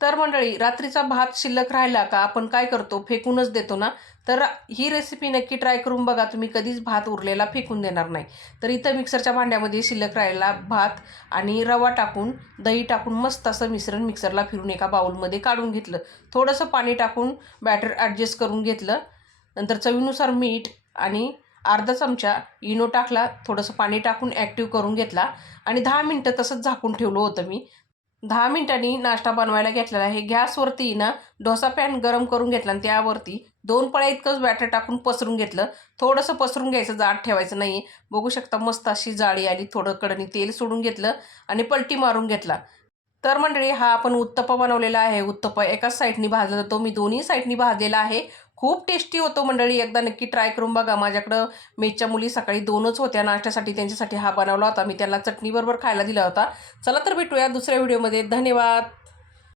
तर मंडळी रात्रीचा भात शिल्लक राहिला का? आपण काय करतो? फेकूनच देतो ना? तर ही रेसिपी नक्की ट्राय करून बघा. तुम्ही कधीच भात उरलेला फेकून देणार नाही. तर इथं मिक्सरच्या भांड्यामध्ये शिल्लक राहिला भात आणि रवा टाकून दही टाकून मस्त असं मिश्रण मिक्सरला फिरून एका बाउलमध्ये काढून घेतलं. थोडंसं पाणी टाकून बॅटर ॲडजस्ट करून घेतलं. नंतर चवीनुसार मीठ आणि अर्धा चमचा इनो टाकला. थोडंसं पाणी टाकून ॲक्टिव्ह करून घेतला. आणि दहा मिनटं तसंच झाकून ठेवलं होतं मी. दहा मिनिटांनी नाश्ता बनवायला घेतलेला आहे. गॅसवरती ना डोसा पॅन गरम करून घेतला आणि त्यावरती दोन पळ्या इतकंच बॅटर टाकून पसरून घेतलं. थोडंसं पसरून घ्यायचं जाड ठेवायचं नाही. बघू शकता मस्त अशी जाळी आली थोडं कडणी तेल सोडून घेतलं आणि पलटी मारून घेतला. तर मंडळी हा आपण उत्तप्पा बनवलेला आहे. उत्तप्पा एकाच साईडनी भाजला जातो. मी दोन्ही साईडनी भाजलेला आहे. खूप टेस्टी होतो मंडळी. एकदा नक्की ट्राय करून बघा. माझ्याकडं मेच्या मुली सकाळी दोनच होत्या. नाश्त्यासाठी त्यांच्यासाठी हा बनवला होता. मी त्याला चटणीबरोबर खायला दिला होता. चला तर भेटूया दुसऱ्या व्हिडिओमध्ये. धन्यवाद.